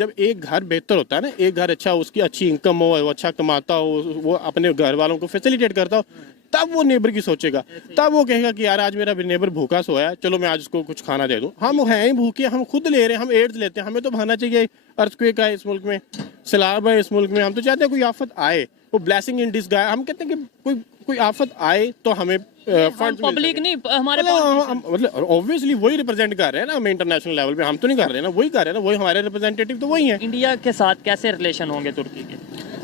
जब एक घर बेहतर होता है ना, एक घर अच्छा, उसकी अच्छी इनकम हो, वो अच्छा कमाता हो, वो अपने घर वालों को फैसिलिटेट करता हो, तब वो नेबर की सोचेगा। तब वो कहेगा कि यार आज मेरा नेबर भूखा सोया है, चलो मैं आज उसको कुछ खाना दे दूं। हम हैं ही भूखे, हम खुद ले रहे हैं, हम एड्स लेते हैं, हमें तो बहाना चाहिए अर्थक्वेक है इस मुल्क में, सैलाब है इस मुल्क में, हम तो चाहते हैं कोई आफत आए, वो ब्लेसिंग इन डिस्गाइज। हम कहते हैं कि कोई आफत आए तो हमें फंड पब्लिक नहीं हमारे मतलब ऑब्वियसली वही रिप्रेजेंट कर रहे हैं ना, हम इंटरनेशनल लेवल पे हम तो नहीं कर रहे ना, वही कर रहे हैं ना, वही हमारे रिप्रेजेंटेटिव तो वही हैं। इंडिया के साथ कैसे रिलेशन होंगे तुर्की के,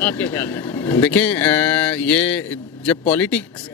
आपके ख्याल में? देखें, ये जब पॉलिटिक्स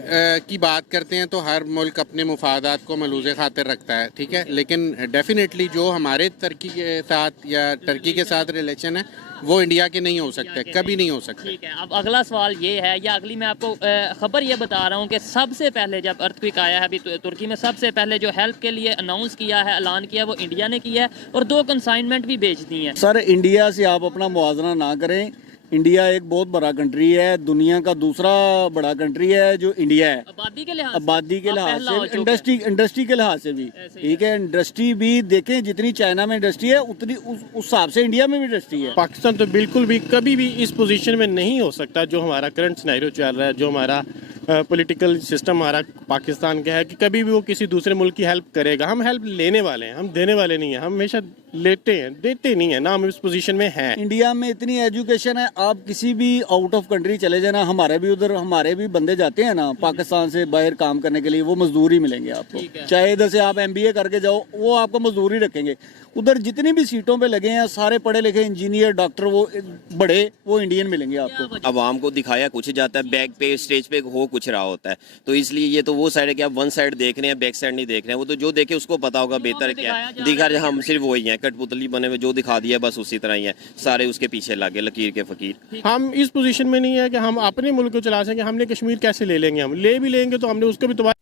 की बात करते हैं तो हर मुल्क अपने मुफादात को मलूज़े खातिर रखता है, ठीक है, लेकिन डेफिनेटली जो हमारे तुर्की के साथ या टर्की के साथ रिलेशन है वो इंडिया के नहीं हो सकते, कभी नहीं हो सकते। ठीक है, अब अगला सवाल ये है, या अगली मैं आपको खबर ये बता रहा हूँ कि सबसे पहले जब अर्थक्वेक आया है अभी तुर्की में, सबसे पहले जो हेल्प के लिए अनाउंस किया है, ऐलान किया, वो इंडिया ने किया है और 2 कंसाइनमेंट भी भेज दी हैं। सर, इंडिया से आप अपना मुआवजा ना करें। इंडिया एक बहुत बड़ा कंट्री है, दुनिया का दूसरा बड़ा कंट्री है जो इंडिया है, आबादी के लिहाज से, इंडस्ट्री के लिहाज से भी, ठीक है। इंडस्ट्री भी देखें, जितनी चाइना में इंडस्ट्री है उतनी उस हिसाब से इंडिया में भी इंडस्ट्री है। पाकिस्तान तो बिल्कुल भी कभी भी इस पोजीशन में नहीं हो सकता जो हमारा करंट सिनेरियो चल रहा है, जो हमारा पॉलिटिकल सिस्टम हमारा पाकिस्तान का है, कि कभी भी वो किसी दूसरे मुल्क की हेल्प करेगा। हम हेल्प लेने वाले हैं, हम देने वाले नहीं हैं। हम हमेशा लेते हैं, देते नहीं है ना, हम इस पोजीशन में हैं। इंडिया में इतनी एजुकेशन है, आप किसी भी आउट ऑफ कंट्री चले जाना, हमारे भी बंदे जाते हैं ना पाकिस्तान से बाहर काम करने के लिए, वो मजदूरी मिलेंगे आपको। चाहे इधर से आप MBA करके जाओ, वो आपको मजदूरी रखेंगे। उधर जितनी भी सीटों पे लगे हैं सारे पढ़े लिखे इंजीनियर, डॉक्टर, वो बड़े, वो इंडियन मिलेंगे आपको। अवाम को दिखाया कुछ जाता है, बैक पे स्टेज पे हो कुछ रहा होता है, तो इसलिए ये तो वो साइड है कि आप वन साइड देख रहे हैं, बैक साइड नहीं देख रहे हैं। वो तो जो देखे उसको पता होगा बेहतर क्या है, दिखा रहे हम सिर्फ वही हैं, कठपुतली बने हुए, जो दिखा दिया बस उसी तरह ही है, सारे उसके पीछे लगे लकीर के फकीर। हम इस पोजीशन में नहीं है कि हम अपने मुल्क को चला सकें। हमने कश्मीर कैसे ले लेंगे, हम ले भी लेंगे तो हमने उसको भी तबाह।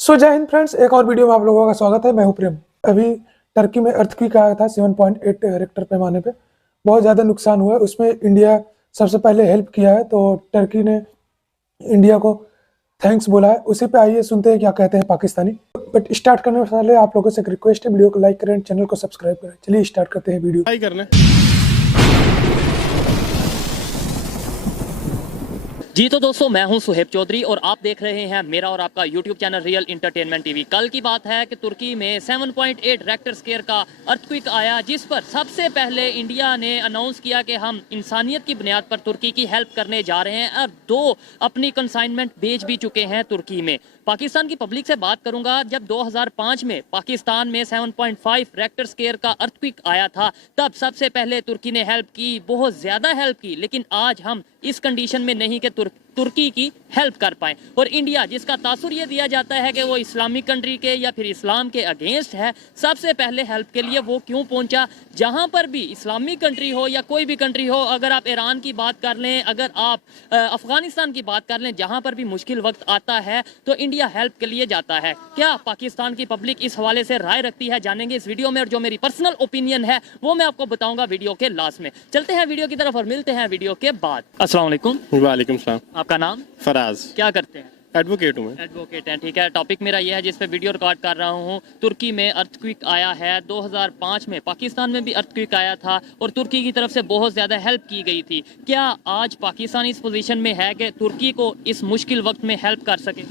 सो जय हिंद फ्रेंड्स, एक और वीडियो में आप लोगों का स्वागत है। मैं हूं प्रेम। अभी टर्की में अर्थक्वेक आया था 7.8 रिक्टर पैमाने पे, बहुत ज़्यादा नुकसान हुआ है। उसमें इंडिया सबसे पहले हेल्प किया है, तो टर्की ने इंडिया को थैंक्स बोला है। उसी पे आइए सुनते हैं क्या कहते हैं पाकिस्तानी। बट स्टार्ट करने से पहले आप लोगों से एक रिक्वेस्ट है, वीडियो को लाइक करें, चैनल को सब्सक्राइब करें। चलिए स्टार्ट करते हैं वीडियो। करना। जी तो दोस्तों, मैं हूं सुहेब चौधरी और आप देख रहे हैं मेरा और आपका YouTube channel real entertainment TV. कल की बात है कि तुर्की में 7.8 रेक्टर स्केल का अर्थक्वेक आया, जिस पर सबसे पहले इंडिया ने अनाउंस किया कि हम इंसानियत की बुनियाद पर तुर्की की हेल्प करने जा रहे हैं। अब 2 अपनी कंसाइनमेंट भेज भी चुके हैं तुर्की में। पाकिस्तान की पब्लिक से बात करूंगा, जब 2005 में पाकिस्तान में 7.5 रेक्टर स्केल का अर्थक्वेक आया था, तब सबसे पहले तुर्की ने हेल्प की, बहुत ज़्यादा हेल्प की। लेकिन आज हम इस कंडीशन में नहीं कि तुर्की की हेल्प कर पाए। और इंडिया, जिसका तासुर ये दिया जाता है कि वो इस्लामिक कंट्री के या फिर इस्लाम के अगेंस्ट है, सबसे पहले हेल्प के लिए वो क्यों पहुंचा? जहां पर भी इस्लामिक कंट्री हो या कोई भी कंट्री हो, अगर आप ईरान की बात कर लें, अगर आप अफगानिस्तान की बात कर लें, जहां पर भी मुश्किल वक्त आता है तो इंडिया हेल्प के लिए जाता है। क्या पाकिस्तान की पब्लिक इस हवाले से राय रखती है, जानेंगे इस वीडियो में। और जो मेरी पर्सनल ओपिनियन है वो मैं आपको बताऊंगा वीडियो के लास्ट में। चलते हैं वीडियो की तरफ और मिलते हैं वीडियो के बाद। अस्सलाम वालेकुम। वालेकुम सलाम। आपका नाम? फराज। क्या करते हैं? एडवोकेट हूँ मैं। एडवोकेट हैं, ठीक है। टॉपिक मेरा यह है जिस पे वीडियो रिकॉर्ड कर रहा हूँ, तुर्की में अर्थक्वेक आया है 2005 में। पाकिस्तान में भी अर्थक्वेक आया था और तुर्की की तरफ से बहुत ज़्यादा हेल्प की गई थी। क्या आज पाकिस्तान इस पोजीशन में है कि तुर्की को इस मुश्किल वक्त में हेल्प कर सके?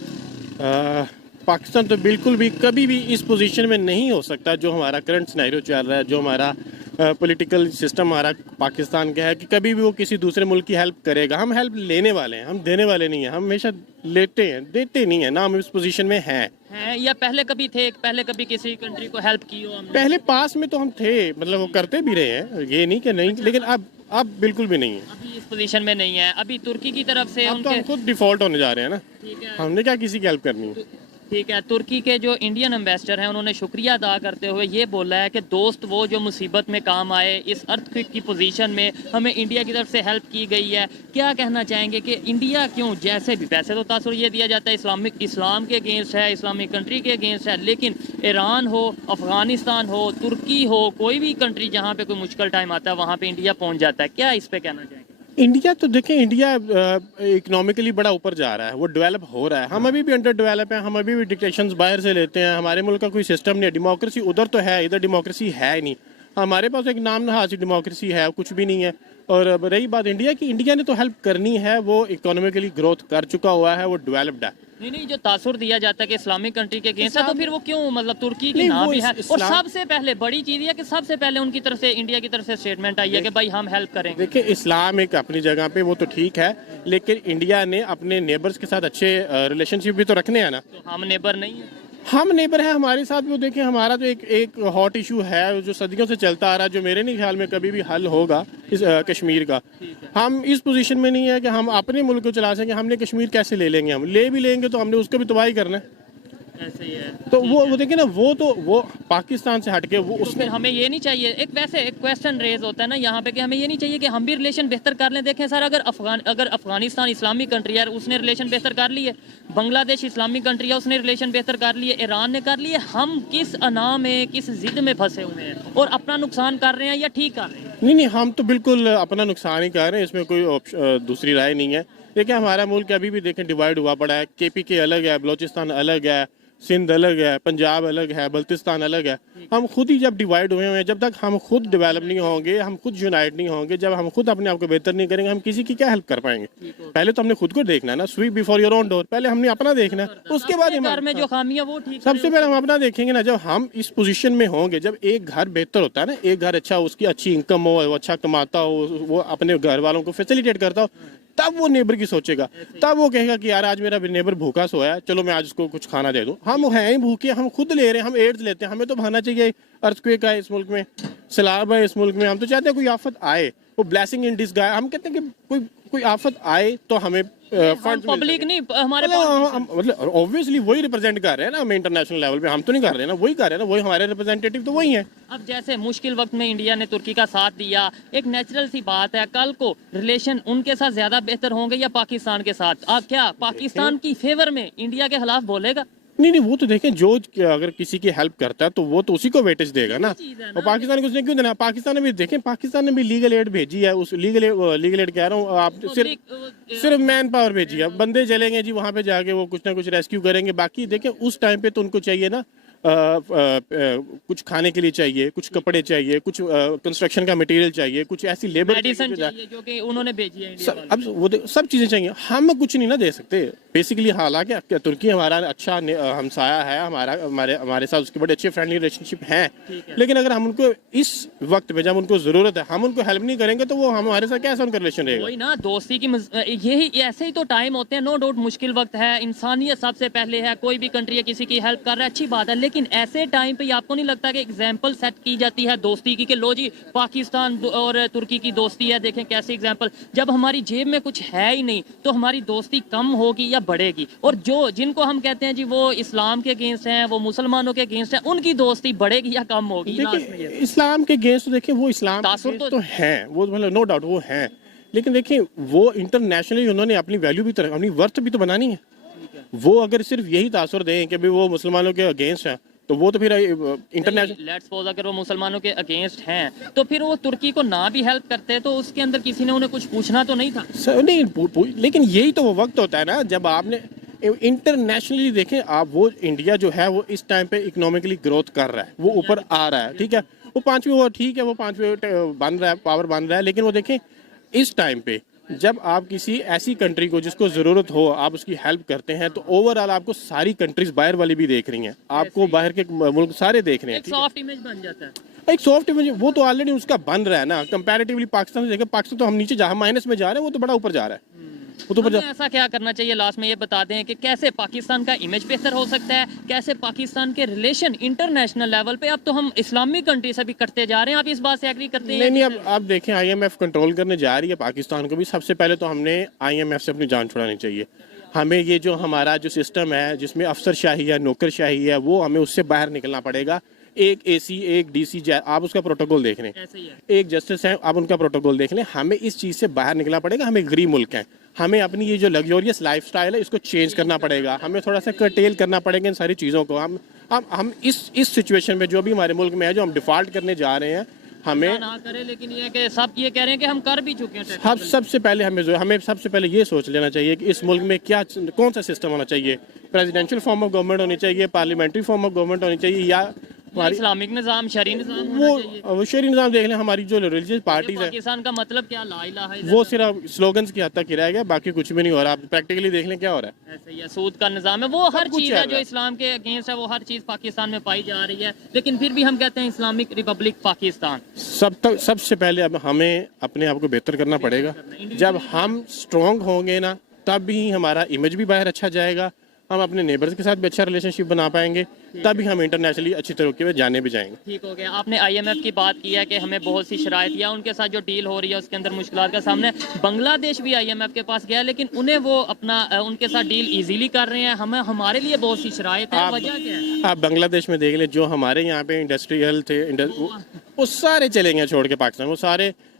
पाकिस्तान तो बिल्कुल भी कभी भी इस पोजीशन में नहीं हो सकता जो हमारा करंट सिनेरियो चल रहा है, जो हमारा पॉलिटिकल सिस्टम हमारा पाकिस्तान का है, कि कभी भी वो किसी दूसरे मुल्क की हेल्प करेगा। हम हेल्प लेने वाले हैं, हम देने वाले नहीं हैं। हम हमेशा लेते हैं, देते नहीं है ना, हम इस पोजीशन में हैं। या पहले कभी थे, पहले कभी किसी कंट्री को हेल्प की हो हमने? पहले पास में तो हम थे, मतलब वो करते भी रहे हैं, ये नहीं कि नहीं, लेकिन अब बिल्कुल भी नहीं है। अभी इस पोजीशन में नहीं है। अभी तुर्की की तरफ से अब तो हम खुद डिफॉल्ट होने जा रहे हैं ना। ठीक है, हमने क्या किसी की हेल्प करनी है। ठीक है। तुर्की के जो इंडियन एम्बेसडर हैं, उन्होंने शुक्रिया अदा करते हुए ये बोला है कि दोस्त वो जो मुसीबत में काम आए, इस अर्थक्वेक की पोजीशन में हमें इंडिया की तरफ से हेल्प की गई है। क्या कहना चाहेंगे कि इंडिया क्यों, जैसे भी वैसे तो तासुर ये दिया जाता है इस्लाम के अगेंस्ट है, इस्लामिक कंट्री के अगेंस्ट है, लेकिन ईरान हो, अफगानिस्तान हो, तुर्की हो, कोई भी कंट्री जहाँ पे कोई मुश्किल टाइम आता है वहाँ पे इंडिया पहुँच जाता है। क्या इस पर कहना चाहेंगे? इंडिया तो देखें, इंडिया इकोनॉमिकली बड़ा ऊपर जा रहा है, वो डेवलप हो रहा है। हम अभी भी अंडर डेवलप हैं, हम अभी भी डिक्टेशंस बाहर से लेते हैं। हमारे मुल्क का कोई सिस्टम नहीं है, डेमोक्रेसी उधर तो है, इधर डेमोक्रेसी है ही नहीं। हमारे पास एक नाम नहाज डेमोक्रेसी है, कुछ भी नहीं है। और अब रही बात इंडिया की, इंडिया ने तो हेल्प करनी है, वो इकोनॉमिकली ग्रोथ कर चुका हुआ है, वो डेवलप्ड है। नहीं, जो तासुर दिया जाता है कि इस्लामिक कंट्री के अगेंस्ट है, तो फिर वो क्यों, मतलब तुर्की की नहीं, ना वो भी है। और इस्लाम- सबसे पहले बड़ी चीज ये है कि सबसे पहले उनकी तरफ से, इंडिया की तरफ से स्टेटमेंट आई है कि भाई हम हेल्प करेंगे। देखिए, इस्लाम एक अपनी जगह पे वो तो ठीक है, लेकिन इंडिया ने अपने नेबर्स के साथ अच्छे रिलेशनशिप भी तो रखने हैं ना। तो हम नेबर नहीं है। हम नेबर है, हमारे साथ भी वो देखें, हमारा तो एक हॉट इशू है जो सदियों से चलता आ रहा है, जो मेरे नहीं ख्याल में कभी भी हल होगा, इस कश्मीर का। हम इस पोजीशन में नहीं है कि हम अपने मुल्क को चला सकें। हमने कश्मीर कैसे ले लेंगे? हम ले भी लेंगे तो हमने उसको भी तबाही करना है। ऐसे ही है। तो वो देखिए ना, वो पाकिस्तान से हटके वो उसने फिर हमें ये नहीं चाहिए, एक वैसे एक क्वेश्चन रेज होता है ना यहाँ पे कि हमें ये नहीं चाहिए कि हम भी रिलेशन बेहतर कर लें। देखें सर, अगर अफगानिस्तान इस्लामिक कंट्री है, उसने रिलेशन बेहतर कर लिए, बांग्लादेश इस्लामिक कंट्री है, उसने रिलेशन बेहतर कर लिए, ईरान ने कर लिए, हम किस अना में, किस जिद में फंसे हुए हैं और अपना नुकसान कर रहे हैं या ठीक कर रहे हैं? नहीं, हम तो बिल्कुल अपना नुकसान ही कर रहे हैं, इसमें कोई दूसरी राय नहीं है। देखिए, हमारा मुल्क अभी भी देखें डिवाइड हुआ पड़ा है। KPK अलग है, बलोचिस्तान अलग है, सिंध अलग है, पंजाब अलग है, बल्तिस्तान अलग है। हम खुद ही जब डिवाइड हुए हुए हैं, जब तक हम खुद डेवलप नहीं होंगे, हम खुद यूनाइट नहीं होंगे, जब हम खुद अपने आप को बेहतर नहीं करेंगे, हम किसी की क्या हेल्प कर पाएंगे? पहले तो हमने खुद को देखना है ना, sweep before your own door. पहले हमने अपना देखना है, उसके बाद अपने घर हम में जो खामियां वो ठीक सबसे पहले हम अपना देखेंगे ना। जब हम इस पोजीशन में होंगे, जब एक घर बेहतर होता है ना, एक घर अच्छा, उसकी अच्छी इनकम हो, वो अच्छा कमाता हो, वो अपने घर वालों को फैसिलिटेट करता हो, तब वो नेबर की सोचेगा। तब वो कहेगा कि यार आज मेरा नेबर भूखा सोया है, चलो मैं आज उसको कुछ खाना दे दूं। हम हैं ही भूखे, हम खुद ले रहे हैं, हम एड्स लेते हैं। हमें तो भाना चाहिए, अर्थक्वेक है इस मुल्क में, सैलाब है इस मुल्क में, हम तो चाहते हैं कोई आफत आए, वो ब्लेसिंग इन डिसगाइज। हम कहते हैं कि कोई आफत आए तो हमें फंड पब्लिक नहीं, हमारे मतलब ऑब्वियसली वही रिप्रेजेंट कर रहे हैं ना हम इंटरनेशनल लेवल पे। हम तो नहीं कर रहे ना, वही कर रहे हैं ना, वही हमारे रिप्रेजेंटेटिव तो वही हैं। अब जैसे मुश्किल वक्त में इंडिया ने तुर्की का साथ दिया, एक नेचुरल सी बात है, कल को रिलेशन उनके साथ ज्यादा बेहतर होंगे या पाकिस्तान के साथ? क्या पाकिस्तान की फेवर में इंडिया के खिलाफ बोलेगा? नहीं, वो तो देखें, जो अगर किसी की हेल्प करता है तो वो तो उसी को वेटेज देगा ना। और पाकिस्तान को उसने क्यों देना? पाकिस्तान ने भी देखें, पाकिस्तान ने भी लीगल एड भेजी है। उस लीगल एड कह रहा हूँ, आप सिर्फ मैन पावर भेजी है। बंदे चलेंगे जी वहाँ पे जाके, वो कुछ ना कुछ रेस्क्यू करेंगे। बाकी देखें, उस टाइम पे तो उनको चाहिए ना, कुछ खाने के लिए चाहिए, कुछ कपड़े चाहिए, कुछ कंस्ट्रक्शन का मटेरियल चाहिए, कुछ ऐसी लेबर मेडिसिन चाहिए जो कि उन्होंने भेजी है इंडिया वाले। अब वो सब चीजें चाहिए। हम कुछ नहीं ना दे सकते बेसिकली। हालांकि तुर्की हमारा अच्छा हमसाया है, हमारे साथ उसके बड़े अच्छे फ्रेंडली रिलेशनशिप हैं, लेकिन अगर हम उनको इस वक्त में, जब उनको जरूरत है, हम उनको हेल्प नहीं करेंगे तो वो हमारे साथ कैसा उनका रिलेशन रहेगा? वही ना, दोस्ती की यही ऐसे ही तो टाइम होते हैं। नो डाउट मुश्किल वक्त है, इंसानियत सबसे पहले है। कोई भी कंट्री है किसी की हेल्प कर रहा है, अच्छी बात है, लेकिन ऐसे टाइम पे आपको नहीं लगता कि एग्जाम्पल सेट की जाती है दोस्ती की कि लो जी पाकिस्तान और तुर्की की दोस्ती है, देखें कैसे एग्जाम्पल। जब हमारी जेब में कुछ है ही नहीं तो हमारी दोस्ती कम होगी या बढ़ेगी? और जिनको हम कहते हैं जी वो इस्लाम के अगेंस्ट हैं, वो मुसलमानों के अगेंस्ट हैं, उनकी दोस्ती बढ़ेगी या कम होगी? देखिए, इस्लाम के अगेंस्ट तो देखिए, वो इस्लाम तासुर तो हैं, वो मतलब नो डाउट वो हैं, लेकिन देखिए वो इंटरनेशनली उन्होंने अपनी वैल्यू भी तो, अपनी वर्थ भी तो बनानी है। वो अगर सिर्फ यही तासुर दें कि भाई वो मुसलमानों के अगेंस्ट है, तो वो तो फिर इंटरनेशनल। लेट्स सपोज अगर वो मुसलमानों के अगेंस्ट हैं तो फिर वो तुर्की को ना भी हेल्प करते तो उसके अंदर किसी ने उन्हें कुछ पूछना तो नहीं था? नहीं, लेकिन यही तो वो वक्त होता है ना जब आपने इंटरनेशनली देखें आप, वो इंडिया जो है वो इस टाइम पे इकोनॉमिकली ग्रोथ कर रहा है, वो ऊपर आ रहा है, ठीक है। वो पांचवी, वो ठीक है, वो पांचवी बन रहा है, पावर बन रहा है, लेकिन वो देखें इस टाइम पे जब आप किसी ऐसी कंट्री को जिसको जरूरत हो आप उसकी हेल्प करते हैं, तो ओवरऑल आपको सारी कंट्रीज बाहर वाली भी देख रही हैं, आपको बाहर के मुल्क सारे देख रहे हैं। एक सॉफ्ट इमेज बन जाता है। एक सॉफ्ट इमेज वो तो ऑलरेडी उसका बन रहा है ना, कंपैरेटिवली पाकिस्तान से देखें, पाकिस्तान तो हम नीचे जा, हम माइनस में जा रहे हैं, वो तो बड़ा ऊपर जा रहा है। वो तो हमें ऐसा क्या करना चाहिए? लास्ट में ये बता दें कि कैसे पाकिस्तान का इमेज बेहतर हो सकता है, कैसे पाकिस्तान के रिलेशन इंटरनेशनल लेवल पे, अब तो हम इस्लामिक कंट्री से भी करते जा रहे हैं, आप इस बात से एग्री करते हैं? नहीं, अब आप देखें IMF कंट्रोल करने जा रही है पाकिस्तान को भी। सबसे पहले तो हमने IMF से अपनी जान छुड़ानी चाहिए। हमें ये जो हमारा जो सिस्टम है जिसमें अफसरशाही है, नौकरशाही है, वो हमें उससे बाहर निकलना पड़ेगा। एक AC, एक DC, आप उसका प्रोटोकॉल देख लें, एक जस्टिस है, आप उनका प्रोटोकॉल देख लें। हमें इस चीज़ से बाहर निकलना पड़ेगा। हमें गरीब मुल्क हैं, हमें अपनी ये जो लग्जोरियस लाइफस्टाइल है इसको चेंज करना पड़ेगा। हमें थोड़ा सा कर्टेल करना पड़ेगा इन सारी चीज़ों को। हम इस सिचुएशन में जो भी हमारे मुल्क में है, जो हम डिफॉल्ट करने जा रहे हैं, हमें ना करें, लेकिन ये कि सब ये कह रहे हैं कि हम कर भी चुके हैं। सबसे पहले हमें सबसे पहले ये सोच लेना चाहिए कि इस मुल्क में कौन सा सिस्टम होना चाहिए। प्रेसिडेंशियल फॉर्म ऑफ गवर्नमेंट होनी चाहिए, पार्लियामेंट्री फॉर्म ऑफ गवर्नमेंट होनी चाहिए, या हमारी इस्लामिक निज़ाम, शरी निज़ाम होना चाहिए। वो शरी निज़ाम देख लें, हमारी जो रिलीजियस पार्टीज है पाकिस्तान का मतलब क्या, ला इलाहा वो इल्लल्लाह? सिर्फ स्लोगन्स की हद तक ही रह गया, बाकी कुछ भी नहीं हो रहा। आप प्रैक्टिकली देख लें क्या हो रहा है। ऐसे ही है, सूद का निज़ाम है, वो हर कुछ चीज़ चल है रहा जो है। इस्लाम के अगेंस्ट है, वो हर चीज़ पाकिस्तान में पाई जा रही है, लेकिन फिर भी हम कहते हैं इस्लामिक रिपब्लिक पाकिस्तान। सबसे पहले अब हमें अपने आप को बेहतर करना पड़ेगा। जब हम स्ट्रॉन्ग होंगे ना, तब ही हमारा इमेज भी बाहर अच्छा जाएगा, हम अपने नेबर्स के साथ भी अच्छा रिलेशनशिप बना पाएंगे, तभी हम इंटरनेशनली अच्छी तरीके में जाने भी जाएंगे। ठीक हो गया। आपने IMF की बात की है कि हमें बहुत सी शराइत या उनके साथ जो डील हो रही है उसके अंदर मुश्किलात का सामने। बांग्लादेश भी IMF के पास गया, लेकिन उन्हें वो अपना उनके साथ डील इजीली कर रहे हैं, हमें हमारे लिए बहुत सी शराइत है। वजह क्या है? आप बांग्लादेश में देख लें, जो हमारे यहाँ पे इंडस्ट्रियल थे वो सारे चले गए छोड़ के पाकिस्तान।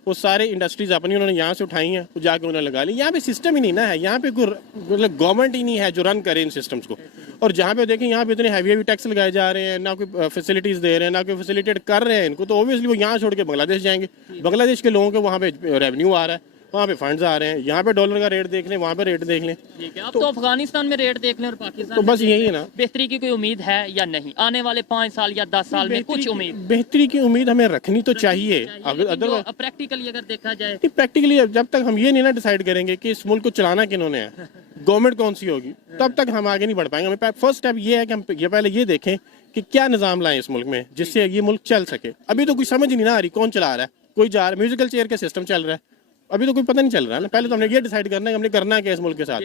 वो सारे इंडस्ट्रीज अपनी उन्होंने यहाँ से उठाई हैं, वो जाके उन्होंने लगा ली। यहाँ पे सिस्टम ही नहीं ना है, यहाँ पे कोई मतलब गवर्नमेंट ही नहीं है जो रन करे इन सिस्टम्स को। और जहाँ पे देखें यहाँ पे इतने हैवी टैक्स लगाए जा रहे हैं, ना कोई फैसिलिटीज दे रहे हैं, ना कोई फैसिलिटेट कर रहे हैं इनको, तो ऑब्वियसली वो यहाँ छोड़ के बांग्लादेश जाएंगे। बांग्लादेश के लोगों को वहाँ पे रेवेन्यू आ रहा है, वहाँ पे फंड्स आ रहे हैं, यहाँ पे डॉलर का रेट देख लें, वहाँ पे रेट देख लें। ठीक है, अब तो अफगानिस्तान में रेट देख लें और पाकिस्तान तो में बस देख यही लें। है ना। बेहतरी की कोई उम्मीद है या नहीं आने वाले 5 साल या 10 साल में? कुछ उम्मीद बेहतरी की उम्मीद हमें रखनी तो चाहिए। अगर अदरवाइज प्रैक्टिकली अगर देखा जाए, प्रैक्टिकली जब तक हम ये नहीं ना डिसाइड करेंगे कि इस मुल्क को चलाना किन्होंने है, गवर्नमेंट कौन सी होगी, तब तक हम आगे नहीं बढ़ पाएंगे। हमें फर्स्ट स्टेप ये है कि हम ये पहले ये देखें कि क्या निज़ाम लाएं इस मुल्क में जिससे ये मुल्क चल सके। अभी तो कुछ समझ ही नहीं ना आ रही, कौन चला रहा है, कोई जा रहा है, म्यूजिकल चेयर का सिस्टम चल रहा है, अभी तो कोई पता नहीं चल रहा है ना। पहले तो हमने ये डिसाइड करना है कि हमने करना क्या इस मुल्क के साथ।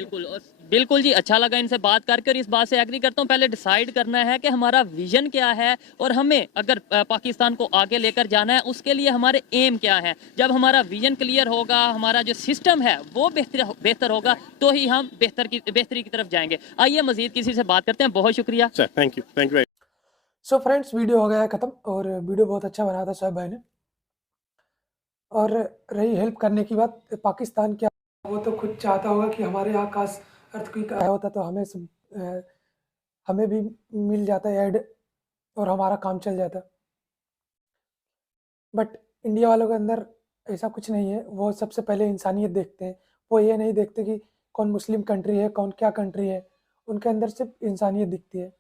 बिल्कुल जी, अच्छा लगा इनसे बात करके और इस बात से एग्री करता हूँ। पहले डिसाइड करना है कि हमारा विजन क्या है और हमें अगर पाकिस्तान को आगे लेकर जाना है उसके लिए हमारे एम क्या है। जब हमारा विजन क्लियर होगा, हमारा जो सिस्टम है वो बेहतर होगा, तो ही हम बेहतरी की तरफ जाएंगे। आइए मजीद किसी से बात करते हैं। बहुत शुक्रिया sir, thank you. So friends, video हो गया है ख़त्म, और वीडियो बहुत अच्छा बना था शोएब भाई ने। और रही हेल्प करने की बात, पाकिस्तान क्या, वो तो खुद चाहता होगा कि हमारे यहाँ आकाश अर्थक्वेक आया होता तो हमें भी मिल जाता ऐड और हमारा काम चल जाता। बट इंडिया वालों के अंदर ऐसा कुछ नहीं है। वो सबसे पहले इंसानियत देखते हैं। वो ये नहीं देखते कि कौन मुस्लिम कंट्री है, कौन क्या कंट्री है। उनके अंदर सिर्फ इंसानियत दिखती है।